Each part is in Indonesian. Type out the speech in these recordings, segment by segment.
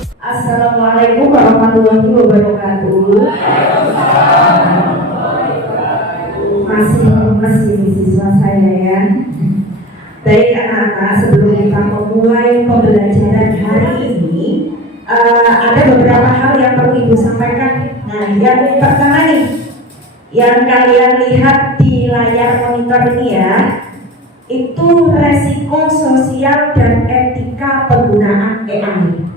Assalamualaikum warahmatullahi wabarakatuh. Masih lemes ini siswa saya ya. Baik anak-anak, sebelum kita memulai pembelajaran hari ini, ada beberapa hal yang perlu Ibu sampaikan. Nah, yang pertama nih, yang kalian lihat di layar monitor ini ya, itu resiko sosial dan etika penggunaan AI.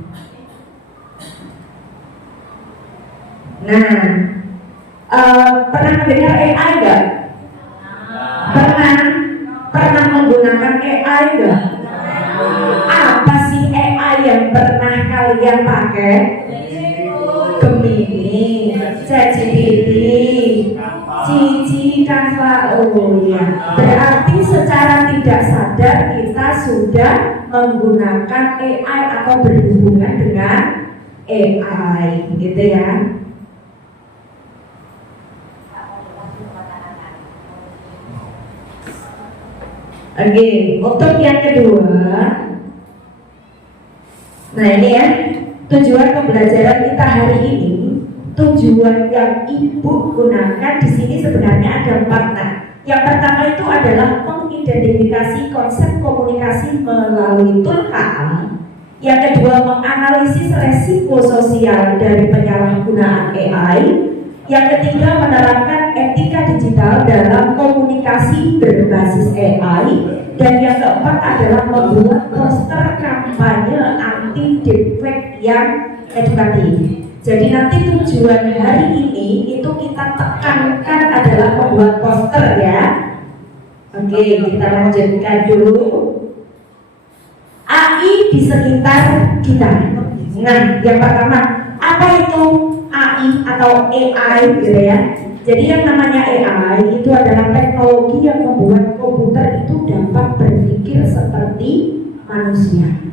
Nah, pernah mendengar AI enggak? Pernah menggunakan AI enggak? Apa sih AI yang pernah kalian pakai? Gemini, ChatGPT, Cici, Canva. Oh ya, berarti secara tidak sadar kita sudah menggunakan AI atau berhubungan dengan AI, gitu ya. Oke, untuk yang kedua, nah ini ya, tujuan pembelajaran kita hari ini, tujuan yang Ibu gunakan di sini sebenarnya ada 4. Nah, yang pertama itu adalah mengidentifikasi konsep komunikasi melalui tool AI. Yang kedua, menganalisis resiko sosial dari penyalahgunaan AI. Yang ketiga, menerapkan etika digital dalam komunikasi berbasis AI. Dan yang keempat adalah membuat poster kampanye anti deepfake yang edukatif. Jadi nanti tujuan hari ini itu kita tekankan adalah membuat poster ya. Oke, kita lanjutkan dulu. AI di sekitar kita. Nah, yang pertama, apa itu AI atau AI gitu ya. Jadi yang namanya AI itu adalah teknologi yang membuat komputer itu dapat berpikir seperti manusia.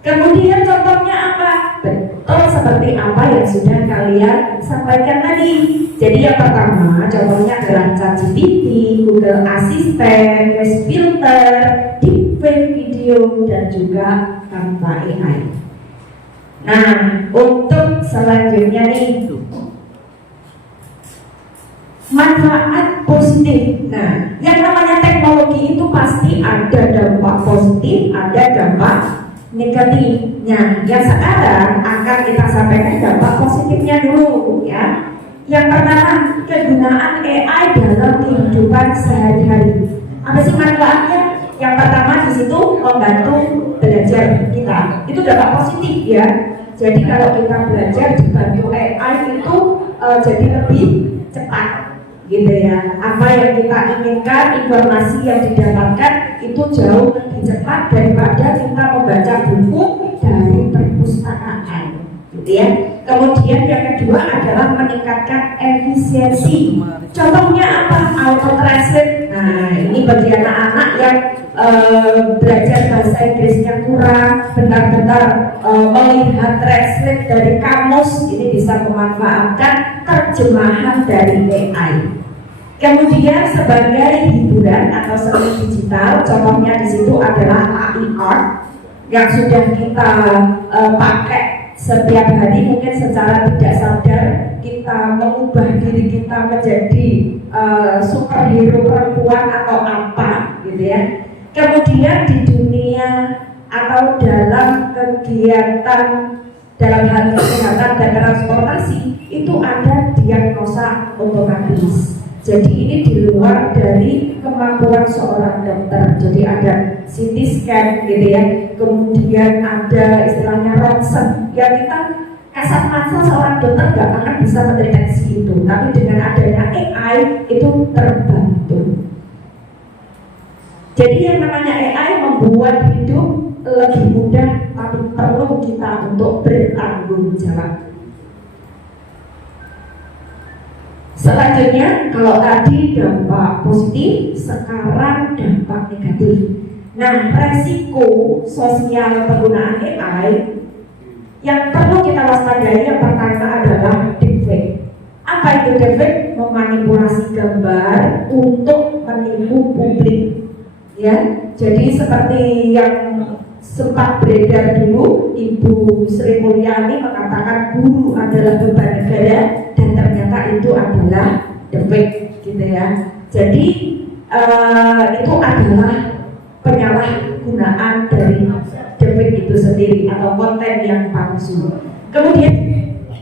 Kemudian contohnya apa? Betul seperti apa yang sudah kalian sampaikan tadi. Jadi yang pertama contohnya adalah ChatGPT, Google Assistant, Voice Filter, Deepfake video, dan juga Canva AI. Nah, untuk selanjutnya nih, manfaat positif. Nah, yang namanya teknologi itu pasti ada dampak positif, ada dampak negatif. Nah, yang sekarang akan kita sampaikan dampak positifnya dulu ya. Yang pertama, kegunaan AI dalam kehidupan sehari-hari. Apa sih manfaatnya? Yang pertama di situ membantu belajar kita. Itu dampak positif ya. Jadi kalau kita belajar dibantu AI itu jadi lebih cepat gitu ya. Apa yang kita inginkan, informasi yang didapatkan itu jauh lebih cepat daripada kita membaca buku dari perpustakaan gitu ya. Kemudian yang kedua adalah meningkatkan efisiensi. Contohnya apa? Auto translate. Nah, ini bagi anak-anak yang belajar bahasa Inggrisnya kurang, bentar-bentar melihat translate dari kamus, ini bisa memanfaatkan terjemahan dari AI. Kemudian sebagai hiburan atau seni digital, contohnya di situ adalah AI art yang sudah kita pakai setiap hari. Mungkin secara tidak sadar kita mengubah diri kita menjadi superhero perempuan atau apa gitu ya. Kemudian di dunia atau dalam kegiatan dalam hal kesehatan dan transportasi itu ada diagnosa otomatis. Jadi ini di luar dari kemampuan seorang dokter. Jadi ada CT scan gitu ya. Kemudian ada istilahnya ronsen. Ya kita kasat mata seorang dokter nggak akan bisa mendeteksi itu. Tapi dengan adanya AI itu terbantu. Jadi yang namanya AI membuat hidup lebih mudah, tapi perlu kita untuk bertanggung jawab. Selanjutnya, kalau tadi dampak positif, sekarang dampak negatif. Nah, resiko sosial penggunaan AI yang perlu kita waspadai yang pertama adalah deepfake. Apa itu deepfake? Memanipulasi gambar untuk menipu publik. Ya, jadi seperti yang sempat beredar dulu, Ibu Sri Mulyani mengatakan guru adalah beban negara, dan ternyata itu adalah defek gitu ya. Jadi itu adalah penyalahgunaan dari defek itu sendiri atau konten yang palsu. Kemudian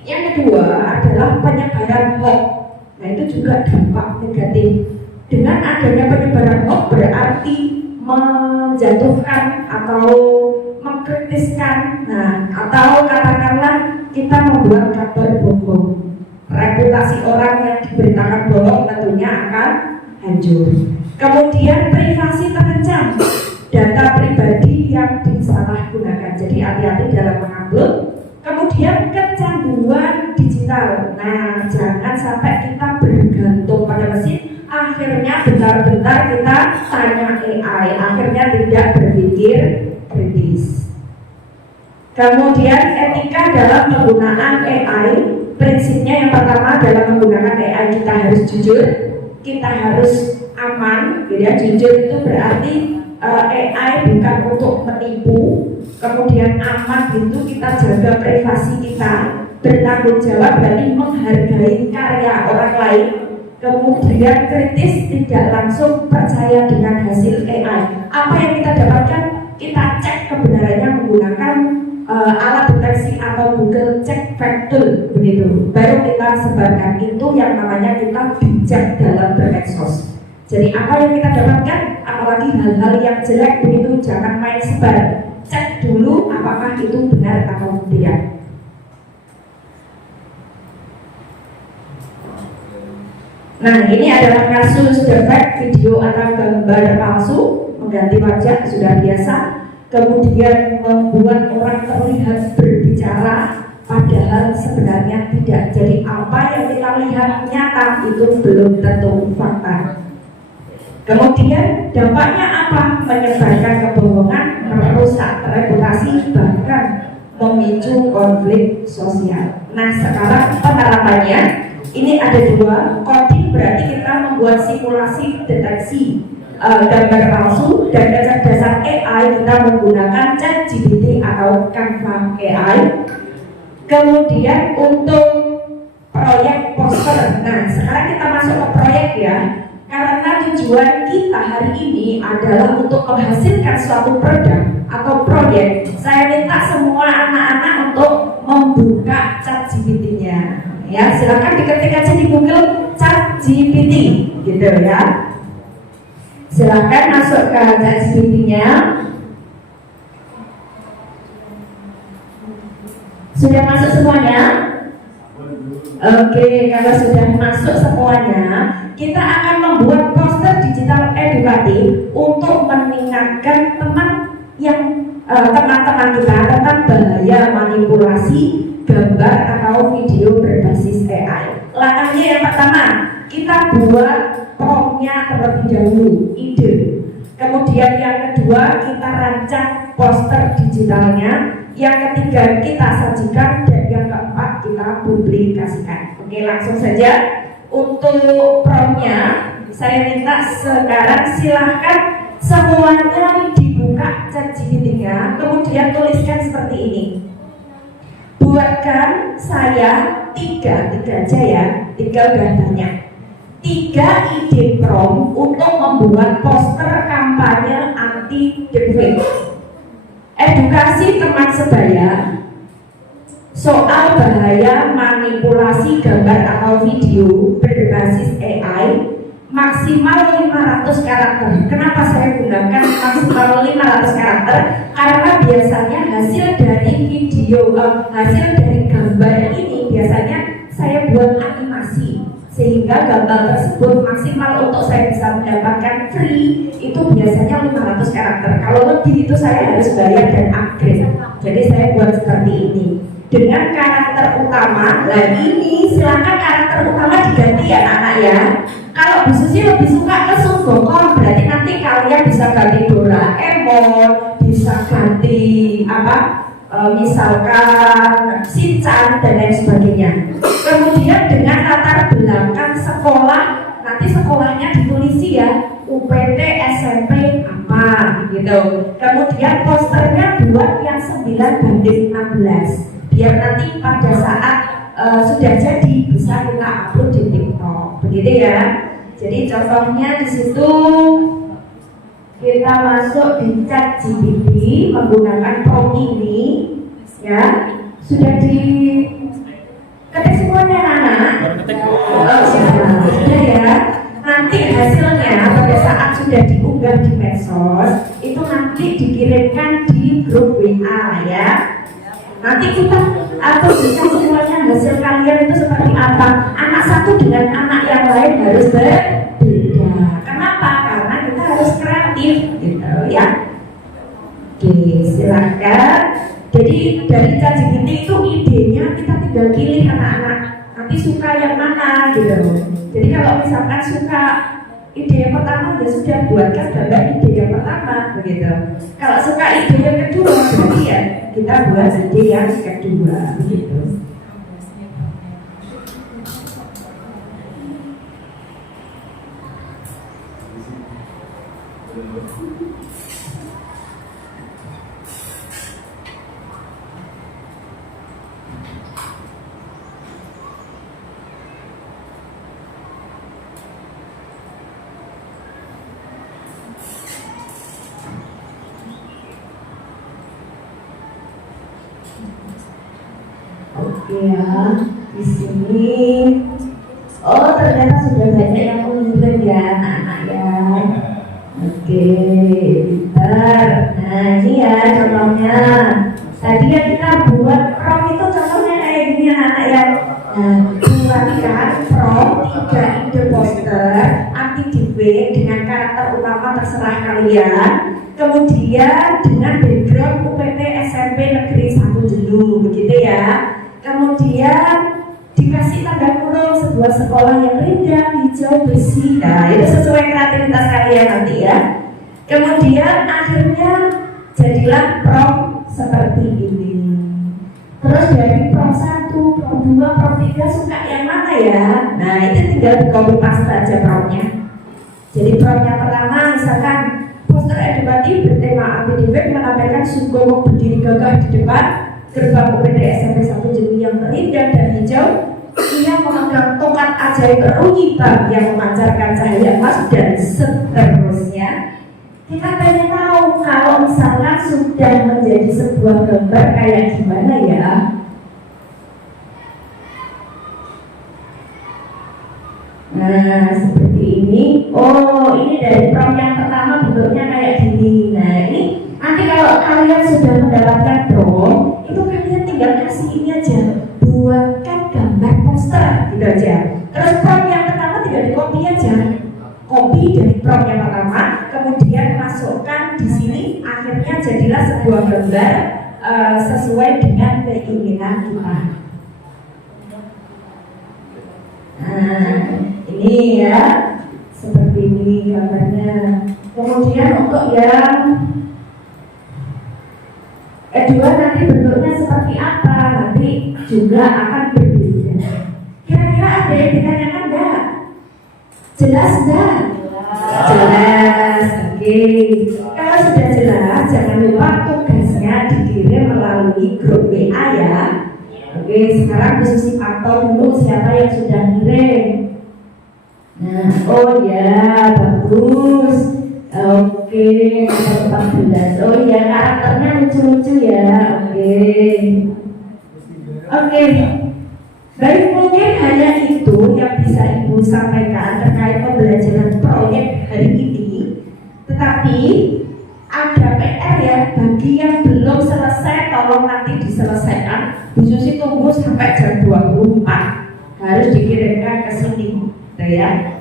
yang kedua adalah penyebaran hoax. Nah itu juga dampak negatif. Dengan adanya penyebaran hoax berarti menjatuhkan atau mengkritiskan, atau katakanlah kita membuat kabar bohong. Reputasi orang yang diberitakan bohong tentunya akan hancur. Kemudian privasi terancam, data pribadi yang disalahgunakan. Jadi hati-hati dalam mengupload. Kemudian kecanduan digital. Nah, jangan sampai kita bergantung pada mesin. Akhirnya bentar-bentar kita tanya AI, akhirnya tidak berpikir kritis. Kemudian etika dalam penggunaan AI, prinsipnya yang pertama dalam menggunakan AI kita harus jujur, kita harus aman, ya. Jujur itu berarti AI bukan untuk menipu. Kemudian aman itu kita jaga privasi kita, bertanggung jawab berarti menghargai karya orang lain. Kemudian kritis, tidak langsung percaya dengan hasil AI. Apa yang kita dapatkan, kita cek kebenarannya menggunakan alat deteksi atau Google Check Factual begitu. Baru kita sebarkan. Itu yang namanya kita bijak dalam bermedsos. Jadi apa yang kita dapatkan, apalagi hal-hal yang jelek begitu, jangan main sebar. Cek dulu apakah itu benar atau tidak. Nah, ini adalah kasus defek video atau gambar palsu, mengganti wajah sudah biasa, kemudian membuat orang terlihat berbicara padahal sebenarnya tidak. Jadi apa yang kita lihat nyata itu belum tentu fakta. Kemudian dampaknya apa? Menyebarkan kebohongan, merusak reputasi, bahkan memicu konflik sosial. Nah, sekarang penerapannya ini ada dua. Coding berarti kita membuat simulasi deteksi gambar palsu, dan kecerdasan AI kita menggunakan ChatGPT atau Canva AI. Kemudian untuk proyek poster, nah sekarang kita masuk ke proyek ya, karena tujuan kita hari ini adalah untuk menghasilkan suatu produk atau proyek. Saya minta semua anak-anak untuk membuka ChatGPT-nya. Ya, silakan diketik aja di Google ChatGPT, gitu ya. Silakan masuk ke ChatGPT-nya. Sudah masuk semuanya? Oke, kalau sudah masuk semuanya, kita akan membuat poster digital edukatif untuk mengingatkan teman-teman kita tentang bahaya manipulasi gambar atau video berbasis AI. Langkahnya yang pertama, kita buat promptnya terlebih dahulu, ide. Kemudian yang kedua, kita rancang poster digitalnya. Yang ketiga, kita sajikan. Dan yang keempat, kita publikasikan. Oke, langsung saja. Untuk promptnya, saya minta sekarang silahkan semuanya dibuka ChatGPT-nya. Kemudian tuliskan seperti ini. Buatkan saya tiga aja ya, tiga udah banyak. 3 ide prompt untuk membuat poster kampanye anti deepfake. Edukasi teman sebaya soal bahaya manipulasi gambar atau video berbasis AI, maksimal 500 karakter. Kenapa saya gunakan maksimal 500 karakter? Karena biasanya hasil dari video, hasil dari gambar ini biasanya saya buat animasi, sehingga gambar tersebut maksimal untuk saya bisa mendapatkan free itu biasanya 500 karakter. Kalau lebih itu saya harus bayar dan upgrade. Jadi saya buat seperti ini dengan karakter utama. Nah ini silakan karakter utama diganti ya anak ya. Kalau Bu Susi lebih suka ke Sun Gokong, berarti nanti kalian bisa ganti Doraemon, bisa ganti misalkan Shinchan dan lain sebagainya. Kemudian dengan latar belakang sekolah, nanti sekolahnya ditulisi ya, UPT, SMP apa gitu. Kemudian posternya buat yang 9:16 biar nanti pada saat sudah jadi bisa kita upload di TikTok, begitu ya. Jadi contohnya di situ kita masuk di ChatGPT menggunakan prompt ini, ya. Sudah diketik semuanya anak? Sudah ya. Nanti hasilnya pada saat sudah diunggah di medsos itu nanti dikirimkan di grup WA ya. Nanti kita berikan semuanya hasil kalian itu seperti apa. Anak satu dengan anak yang lain harus berbeda. Kenapa? Karena kita harus kreatif gitu ya. Oke, silakan. Jadi dari ChatGPT itu idenya kita tinggal pilih anak-anak nanti suka yang mana gitu. Jadi kalau misalkan suka ide yang pertama ya sudah buatkan gambar ide yang pertama begitu. Kalau suka ide yang kedua berarti ya kita buat ide yang kedua begitu. Oke ya, di sini. Oh ternyata sudah banyak yang mengirim ya anak-anak ya. Oke, pintar. Nah ini ya contohnya. Tadi yang kita buat prompt itu contohnya kayak gini anak-anak ya. Nah, buatkan prompt 3 ide poster anti debate dengan karakter utama terserah kalian. Kemudian dengan background UPT SMP Negeri 1 Jelu, begitu ya. Kemudian dikasih tanda kurung sebuah sekolah yang rindang, hijau, bersih. Nah, itu sesuai kreativitas kalian nanti ya. Kemudian akhirnya jadilah prompt seperti ini. Terus dari prompt 1, prompt 2, prompt 3 suka yang mana ya? Nah, itu tinggal di copy paste aja promptnya. Jadi prompt yang pertama misalkan poster edukatif bertema anti debate menampilkan Sugomo berdiri gagah di depan gerbang UPT SMP 1 Jember yang rindang dan hijau. Ia memegang tongkat ajaib runyi bang yang memancarkan cahaya emas dan seterusnya. Kita pengen tahu kalau misalkan sudah menjadi sebuah gambar kayak gimana ya. Nah seperti ini. Oh ini dari prompt yang pertama bentuknya kayak gini. Nah ini nanti kalau kalian sudah mendapatkan prompt itu kalian tinggal kasih ini aja, buatkan gambar poster gitu aja. Terus prompt yang pertama tinggal di copy aja, copy dari prompt yang pertama, kemudian masukkan di sini, akhirnya jadilah sebuah gambar sesuai dengan keinginan kita. Nah ini ya seperti ini gambarnya. Kemudian untuk yang kedua nanti bentuknya seperti apa nanti juga akan berbeda. Kira-kira ada yang ditanyakan enggak? Jelas enggak? Jelas. Oke. Kalau sudah jelas jangan lupa tugasnya dikirim melalui grup WA ya. Oke, sekarang Bu Susi pantau dulu siapa yang sudah kirim. Nah, oh ya, bagus. Oke, 14. Oh iya, karakternya lucu-lucu ya. Oke. Baik, mungkin hanya itu yang bisa Ibu sampaikan terkait pembelajaran proyek hari ini. Tetapi ada PR ya, bagi yang belum selesai tolong nanti diselesaikan. Bu Susi tunggu sampai jam 24 harus dikirimkan ke sini, ya.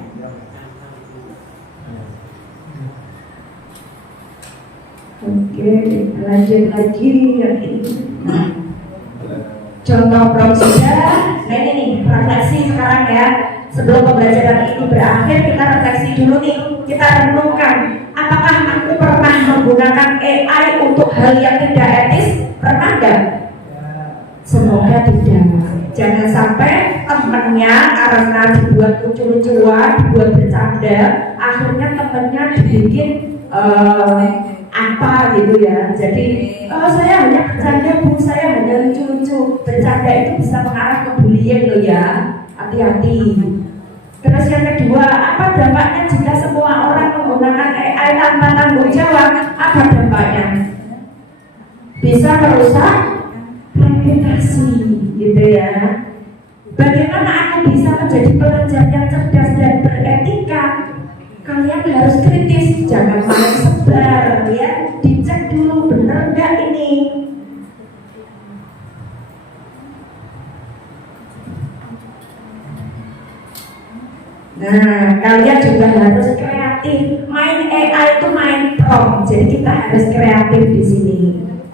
Oke, lanjut lagi yang ini. Contoh prompt sudah. Nah ini nih, refleksi sekarang ya. Sebelum pembelajaran ini berakhir, kita refleksi dulu nih. Kita renungkan, apakah aku pernah menggunakan AI untuk hal yang tidak etis? Pernah nggak? Semoga tidak. Jangan sampai temennya karena dibuat lucu-lucuan, dibuat bercanda, akhirnya temennya dibikin apa gitu ya. Jadi saya hanya bercanda Bu, saya hanya lucu-lucu. Bercanda itu bisa mengarah ke bullying loh ya. Hati-hati. Terus yang kedua, apa dampaknya jika semua orang menggunakan AI tanpa tanggung jawab? Apa dampaknya? Bisa merusak reputasi, gitu ya. Bagaimana aku bisa menjadi pelajar yang cerdas dan beretika? Kalian harus kritis, jangan main sebar, ya. Dicek dulu bener nggak ini. Nah, kalian juga harus kreatif. Main AI itu main prompt, jadi kita harus kreatif di sini.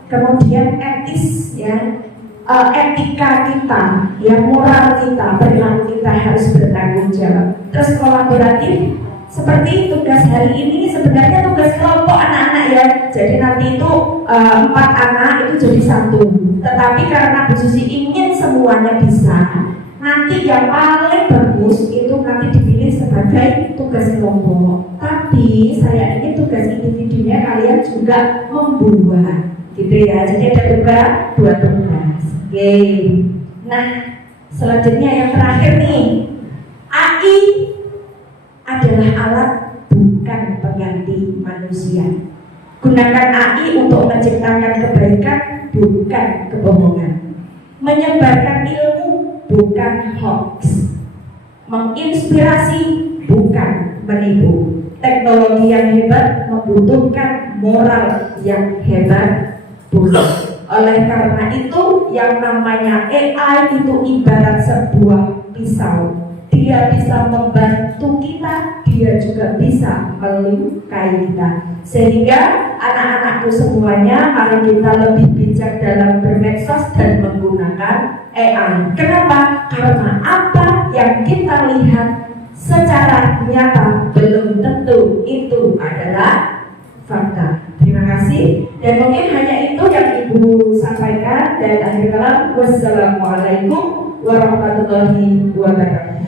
Kemudian etis, ya. Etika kita, ya, moral kita, perilaku kita harus bertanggung jawab. Terus kolaboratif, seperti tugas hari ini sebenarnya tugas kelompok anak-anak ya. Jadi nanti itu 4 anak itu jadi 1. Tetapi karena Bu Susi ingin semuanya bisa, nanti yang paling bagus itu nanti dipilih sebagai tugas kelompok. Tapi saya ingin tugas individunya kalian juga membuat, gitu ya. Jadi ada dua tugas. Oke. Nah, selanjutnya yang terakhir nih, AI adalah alat bukan pengganti manusia. Gunakan AI untuk menciptakan kebaikan, bukan kebohongan. Menyebarkan ilmu, bukan hoax. Menginspirasi, bukan menipu. Teknologi yang hebat membutuhkan moral yang hebat, bukan. Oleh karena itu, yang namanya AI itu ibarat sebuah pisau. Dia bisa membantu kita, dia juga bisa melukai kita. Sehingga anak-anakku semuanya, mari kita lebih bijak dalam bermedsos dan menggunakan AI. Kenapa? Karena apa yang kita lihat secara nyata belum tentu itu adalah fakta. Terima kasih. Dan mungkin hanya itu yang Ibu sampaikan. Dan akhir kalam, wassalamualaikum warahmatullahi wabarakatuh.